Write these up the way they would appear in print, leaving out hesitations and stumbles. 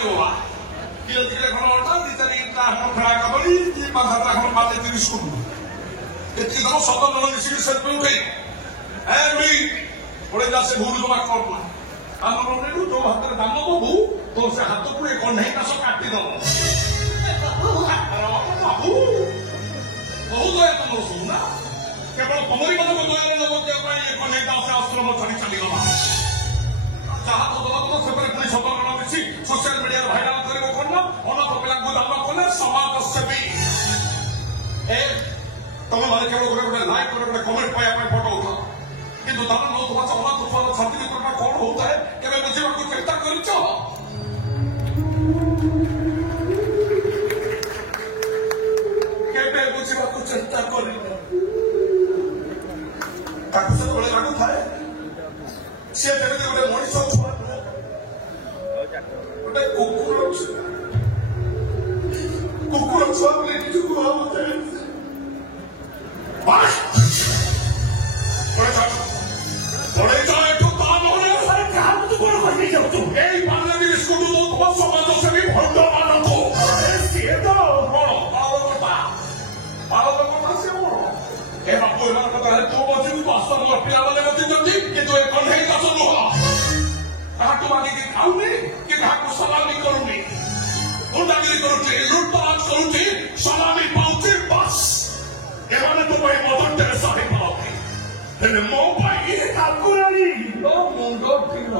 କରିବ କିଏ ଦିରେ ଖଣ୍ଡ ଅଟା ଦି ଚାରି ଟା ଖଣ୍ଡ ଫ୍ରାଏ କଦଳୀ କି 5-7ଟା ଖଣ୍ଡ ବାଲେ 30 କୁଣ୍ଡୁ ଏତିକି ତମ 17 ଜଣ ମିଶିକି ସେଲ୍ଫି ଉଠେଇ ଏଇ ଗୋଟେ ସେ ଭୁଲ ଜମା କରନା ଆମର ନେଲୁ ଯୋଉ ହାତରେ ଦାମ ଦବୁ ତ ସେ ହାତକୁ ଏ କଣ୍ଢେଇ କାଶ କାଟିଦବ ବାବୁ ବହୁତ ତମର ସବୁ ନା କେବଳ ତମରି ମାନଙ୍କ ଦୟାରେ ନବତ୍ୟ ପାଇଁ ଏ କଣ୍ଢେଇ କାଶ ଆଶ୍ରମ ଛାଡ଼ି ଚାଲିଗଲା ଯାହା ତ ଦବ ସେପରି ପୁଣି 17 ଜଣ ମିଶି ସୋସିଆଲ ମିଡିଆରେ ଭାଇରାଲ କରିବ କଣ ଅନାଥ ପିଲାଙ୍କୁ ଦାନ କଲେ ସମାଜ ସେବୀ ଏ ତମେ ମାନେ କେବଳ ଗୋଟେ ଲାଇକ୍ ଗୋଟେ କମେଣ୍ଟ ପାଇବା ପାଇଁ ଫଟୋ ଉଠାଅ କିନ୍ତୁ ଦାନ ନଉଥିବା ଅନାଥ ଛୁଆର ଛାତି ଭିତରଟା କଣ ହଉଥାଏ କେବେ ବୁଝିବାକୁ ଚେଷ୍ଟା କରିଛ କେବେ ବୁଝିବାକୁ ଚେଷ୍ଟା କରିବ ତାକୁ ସେତେବେଳେ ଲାଗୁଥାଏ ସେ ଯେମିତି ଗୋଟେ ମଣିଷ ଛୁଆ ଗୋଟେ କୁକୁର ଛୁଆ ବୋଲି ନିଜକୁ ଭାବୁଥାଏ এই বাংলাদেশ সমাজ সেবী ভণ্ড ମାନଙ୍କୁ ସିଏ ତ ବଡ ପାଳକ କଥା ସିଏ ବଡ ଏ ବାପୁ ଏମାନଙ୍କ ତାହେଲେ ତୁ ବସିବୁ ବାସ୍ତବ ପିଲାମାନେ ବସିଛନ୍ତି କିନ୍ତୁ ଏ କଣ୍ଢେଇ କାଶ ନୁହଁ କାହାକୁ ମାଗିକି ଖାଉନି କି କାହାକୁ ସଲାମି କରୁନି ଗୁଣ୍ଡାଗିରି କରୁଛି ଲୁଟତରାଜ କରୁଛି ସଲାମି ପାଉଛି ବାସ୍ ଏମାନେ ତ ପାଇଁ ମଦର ଟେରେସା ହେଇପାରନ୍ତି ହେଲେ ମୋ ପାଇଁ ଠାକୁରାଣୀ ମୁଣ୍ଡ ଠିକ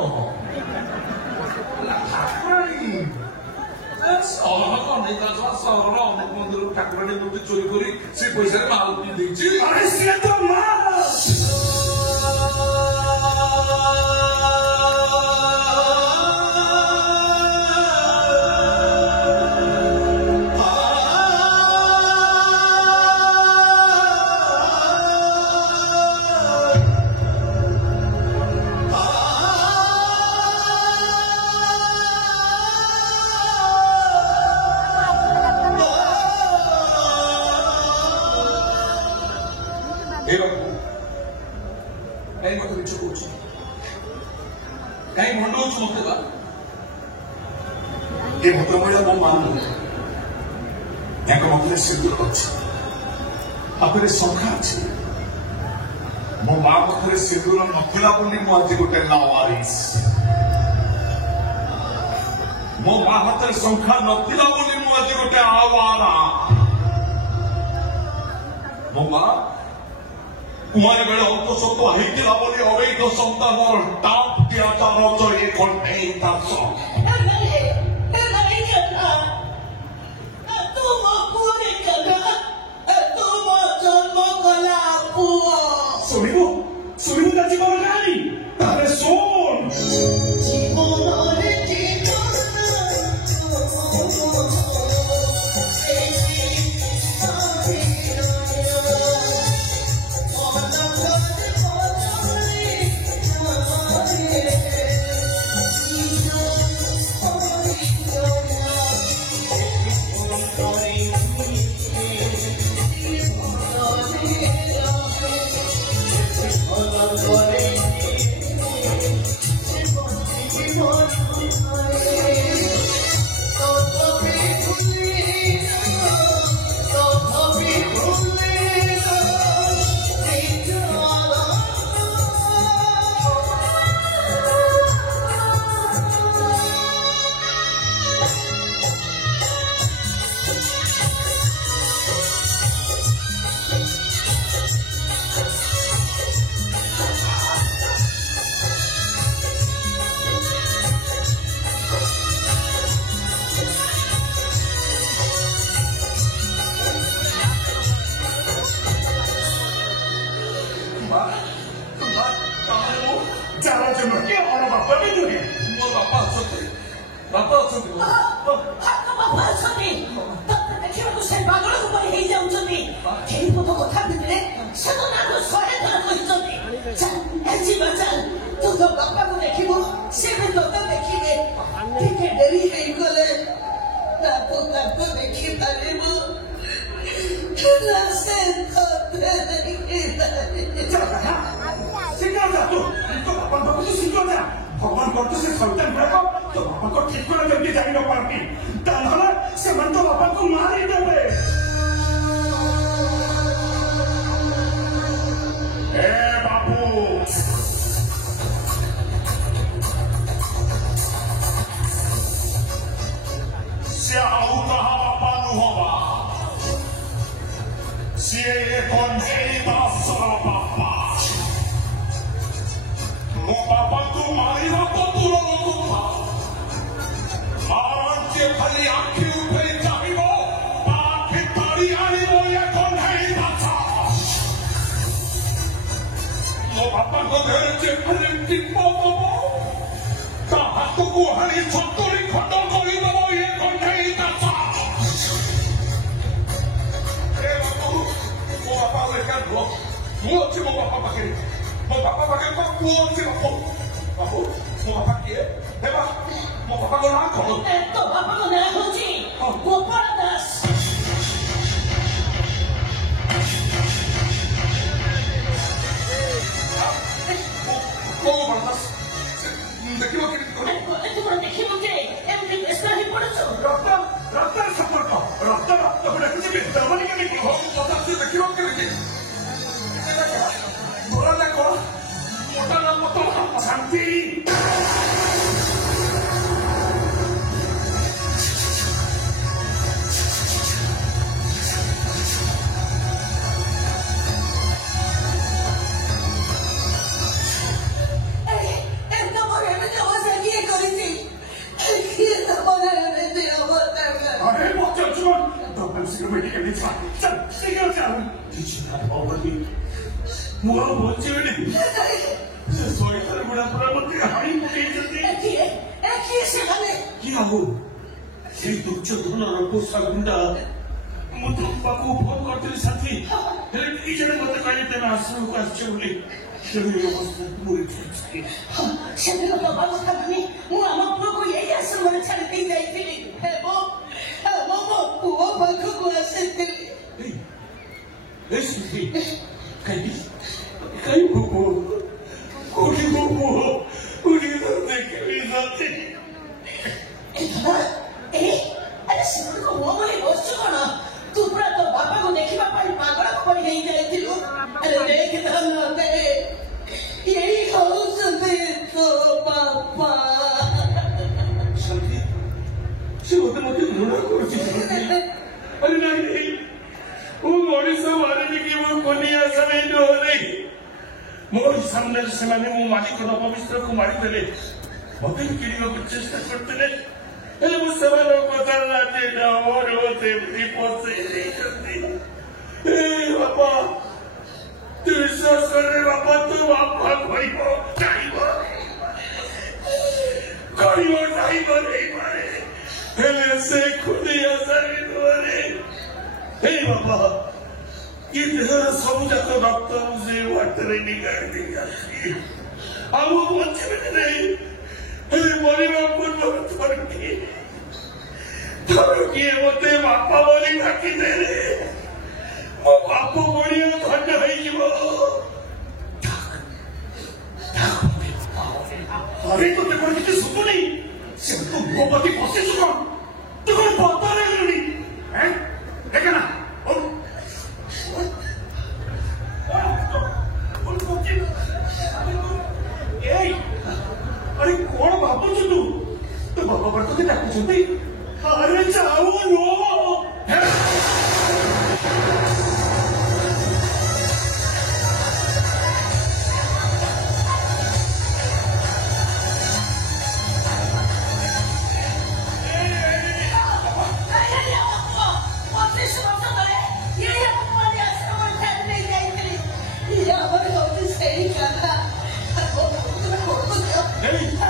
ସହରର ଅନେକ ମନ୍ଦିରରୁ ଠାକୁରାଣୀ ମୂର୍ତ୍ତି ଚୋରି କରି ସେ ପଇସାରେ ମାଲ କିଣି ଦେଇଛି ସିଏ ତ ମା कहीं भंडो मत ये भद्र महिला मो मान मत सिंदूर अच्छे आपरे शंखा अच्छे मो माँ पाखे सिंदूर नथिला बोली मु आज गोटे लावारिस मो माँ हाथ शंखा नथिला बोली मु आज गोटे आवारा मो माँ कुमारी बेले अंतसत्व होता बोली अवैध संतान टाप अत्याचार चले कण्ठेई काश शुणु शुणु जीवन कहानी शुण भगवान करते से संतान तो ठीक ठीक से खाली आँखी ऊपर चाहिए बाकी तारी आनी वो ये कौन है बाचा मो बापा को घर से खाली टिप्पो बाबा का हाथ को हरी सत्तरी खंडो कोई बाबा ये कौन है बाचा ए बाबू मो बापा ले कर लो मो अच्छे मो बापा पाके मो अच्छे बाबू मो बापा किए हे बा मो बापा को ना करो तो बापा को ना होची गोपाल दास गोपाल दास देखियो कि कोने तुम देखियो कि एमडी स्टडी पढ़छो रक्त संपर्क रक्त अपने किसी भी दमन के नहीं हो पता से देखियो कि बोला ना को मोटा ना मत शांति Hey!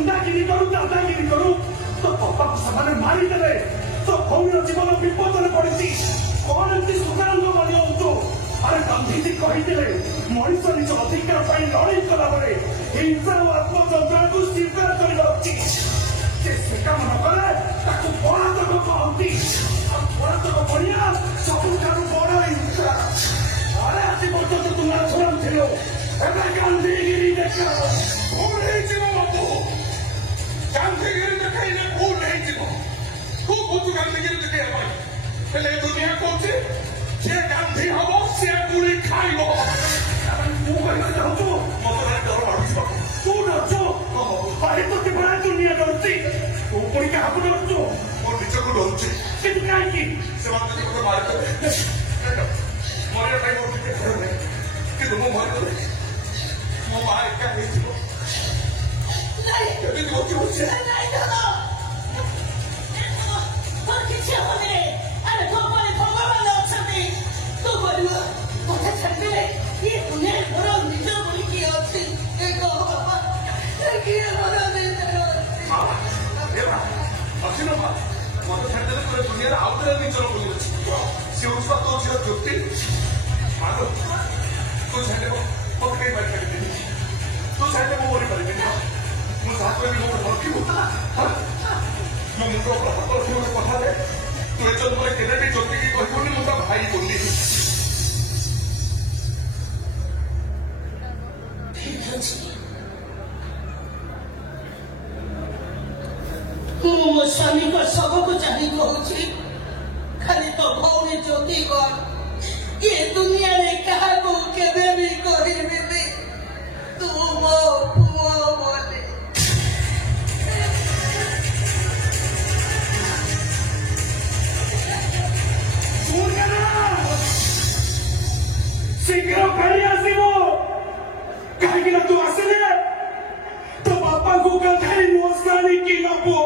गुंडागिरी करू दादागिरी करू तो बापा को समाने मारी देले तो भौर जीवन विपद में पड़ी कौन एमती सुकारांग मानी हो अरे गांधीजी कही मनीष निज अधिकार पर लड़ाई कला हिंसा और आत्मचंद्रा को स्वीकार करने उचित से काम न कले पलातक कहती पलातक बढ़िया सबुठार बड़ हिंसा अरे आज पर्यटन तुम्हारा छोड़ा थी गांधीगिरी देख भूल बाबू गांधीगिरी देखे भूल तू बुझु गांधीगिरी देखा हेले दुनिया कौन से गांधी हम से गुड़ी खाइब तू कहना चाहू मत डर मारूछ तू डरु अरे तो बड़ा दुनिया डरती तू पुणी क्या डरु मोर निज को डरुचे कितनी कहीं से मत मारे मरे भाई मोर के घर में कि तुम मरे मो मां एका नहीं नहीं केबी तो होचे नहीं दादा पर किसी होने अरे तो हमारे भगवान ने अक्षती तो बोलियो कोठे छड़ले ये दुनिया बड़ा निजो बोली की होती एको कि बड़ा निजो बाबा ए बा असिनो बा मत छड़ले तो दुनिया आउतरे निजो बोली अछि से उसका तो जो जुक्ति मानो तो छड़ले को कहीं बात कर दी तो छड़ले वो बोली कर दी मुझे हाथ में वो बोल क्यों मैं मुझको हाथ में वो कथा दे तू चल बोले केने भी जुक्ति की कोई कोनी मुझे भाई बोली ठीक है मो स्वामी को सबको जानी कहूची खाली तो भौरी ज्योति को ये दुनिया में कहा को केबे भी कोई भी तू मो बोले शीघ्र फेरी आसो कहीं तू आसले तो बापा को गंधाई मोसानी की नबो